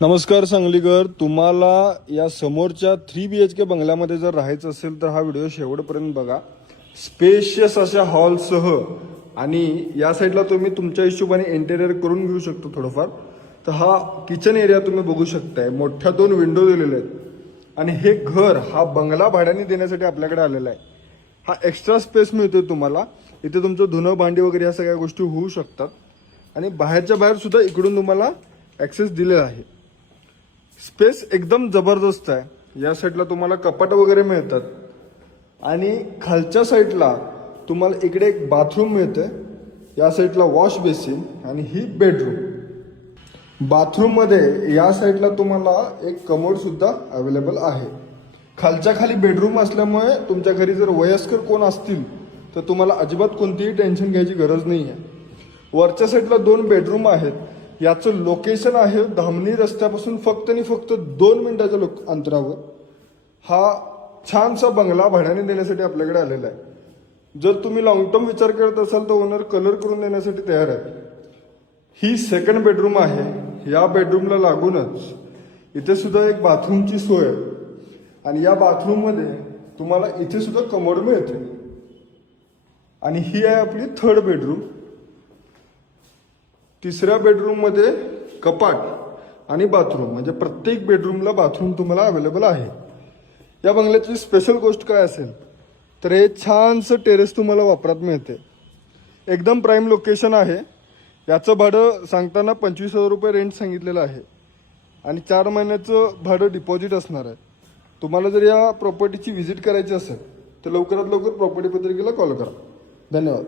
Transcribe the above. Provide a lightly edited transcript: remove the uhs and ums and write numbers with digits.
नमस्कार सांगलीकर, तुम्हाला या समोरच्या 3BHK बंगल्यामध्ये जर राहायचं असेल तर हा व्हिडिओ शेवटपर्यंत बघा. स्पेशियस अशा हॉलसह आणि या साईडला तुम्ही तुमच्या हिशोबाने इंटेरियर करून घेऊ शकतो थोडंफार. तर हा किचन एरिया तुम्ही बघू शकताय, मोठ्या 2 विंडो दिलेल्या आहेत आणि हे घर हा बंगला भाड्याने देण्यासाठी आपल्याकडे आलेला आहे. हा एक्स्ट्रा स्पेस मिळतोय तुम्हाला. इथे तुमचं धुणं भांडी वगैरे ह्या सगळ्या गोष्टी होऊ शकतात आणि बाहेरच्या बाहेर सुद्धा इकडून तुम्हाला ॲक्सेस दिलेला आहे. स्पेस एकदम जबरदस्त आहे. या साईडला तुम्हाला कपाट वगैरे मिळतात आणि खालच्या साईडला तुम्हाला इकडे एक बाथरूम मिळतं. या साईडला वॉश बेसिन आणि ही बेडरूम. बाथरूममध्ये या साईडला तुम्हाला एक कमोड सुद्धा अवेलेबल आहे. खालच्या खाली बेडरूम असल्यामुळे तुमच्या घरी जर वयस्कर कोण असतील तर तुम्हाला अजिबात कोणतीही टेन्शन घ्यायची गरज नाही आहे. वरच्या साईडला 2 बेडरूम आहेत. याचं लोकेशन आहे धामणी रस्त्यापासून फक्त आणि फक्त 2 मिनिटाच्या अंतरावर. हा छानसा बंगला भाड्याने देण्यासाठी आपल्याकडे आलेला आहे. जर तुम्ही लॉंग टर्म विचार करत असाल तर ओनर कलर करून देण्यासाठी तयार आहे. ही सेकंड बेडरूम आहे. या बेडरूमला लागूनच इथे सुद्धा एक बाथरूमची सोय आहे आणि या बाथरूममध्ये तुम्हाला इथे सुद्धा कमोड मिळते. आणि ही आहे आपली थर्ड बेडरूम. तिसऱ्या बेडरूममध्ये कपाट आणि बाथरूम, म्हणजे प्रत्येक बेडरूमला बाथरूम तुम्हाला अवेलेबल आहे. या बंगल्याची स्पेशल गोष्ट काय असेल तर हे छानसं टेरेस तुम्हाला वापरात मिळते. एकदम प्राईम लोकेशन आहे. याचं भाडं सांगताना 25,000 रुपये रेंट सांगितलेलं आहे आणि 4 महिन्याचं भाडं डिपॉझिट असणार आहे. तुम्हाला जर या प्रॉपर्टीची व्हिजिट करायची असेल तर लवकरात लवकर प्रॉपर्टी पत्रिकेला कॉल करा. धन्यवाद.